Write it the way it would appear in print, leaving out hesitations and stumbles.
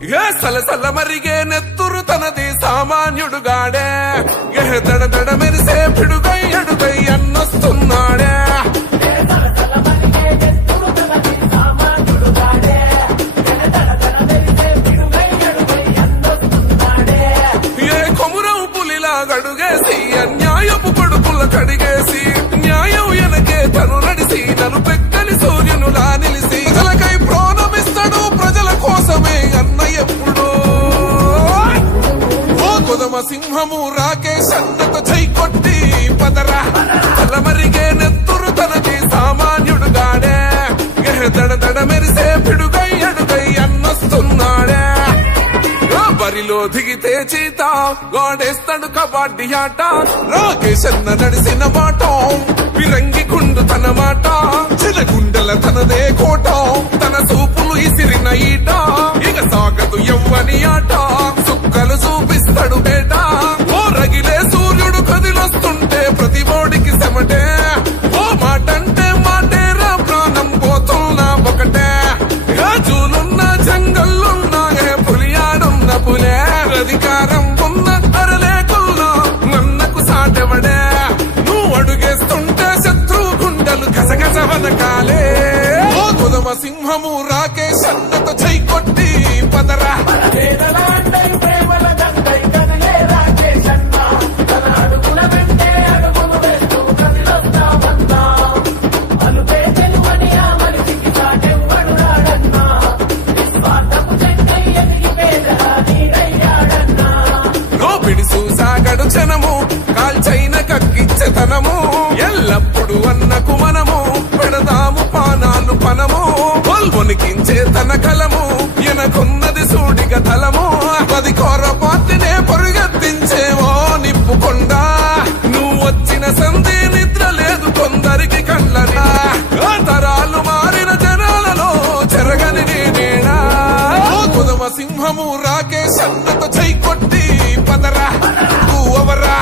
ఏ సలసల మరిగే నెత్తురు తనది సామాన్యుడుగాడే ఏ దడ దడ మెరిసే పిడుగై అడుగై అన్నొస్తున్నాడే ఏ కొమురం పులిలా గడుగేసి అన్యాయపు కొడుకుల కడిగేసి న్యాయం వెనకే తను నడిసి నన్ను పెక్కని సూర్యునులా నిలిసి ప్రజలకై ప్రాణమిస్తాడు ప్రజల కోసమే అన్న ఎప్పుడు కొదమ సింహము రాకేష్ అన్నతో చై కొట్టి పదరా తలమరిగే నెత్తురు తనది సామాన్యుడుగాడే దడ దడ మెరిసే పిడుగై అడుగై అన్నొస్తున్నాడే బరిలో దిగితే చీత గాడేస్తాడు కబడ్డీ ఆట రాకేష్ అన్న నడిసిన మాట విరంగి గుండు తన మాట చిలగుండెల తనదే కోట తన సూపులు ఇసిరిన ఈట ఇక సాగదు ఎవ్వని ఆట సుక్కలు చూపిస్తాడు బేట ఓ రగిలే సూర్యుడు కదిలొస్తుంటే ప్రతి బోడికి సెమటే ఓ మాటంటే మాటేరా ప్రాణం పోతున్నా ఒకటే రాజులున్న జంగల్లున్నా పులియాడున్న పులే అధికారం ఉన్న అరలేకుల్లో నన్నకు సాటెవడే నువ్వు అడుగేస్తుంటే శత్రు గుండెలు గసగస వనకాలే ఓ కొదమ సింహము రాకేష్ అన్నతో చై కొట్టి పదరా సాగడు క్షణము కాల్చైన కక్కించతనము ఎల్లప్పుడు అన్నకు మనము పెడదాము పానాలు పనము వల్వొనికించే తన కలము ఎనకున్నది సూడిగ తలము పది కోర పార్టీనే పొరుగెత్తించేవో నిప్పుకొండా నువ్వు వచ్చిన సంధి నిద్ర లేదు కొందరికి కళ్ళనా తరాలు మారిన జనాలలో చెరగని నేనేనా కొదమ సింహము రాకేష్ అన్నతో చై కొట్టి పదరా నువ్వెవరా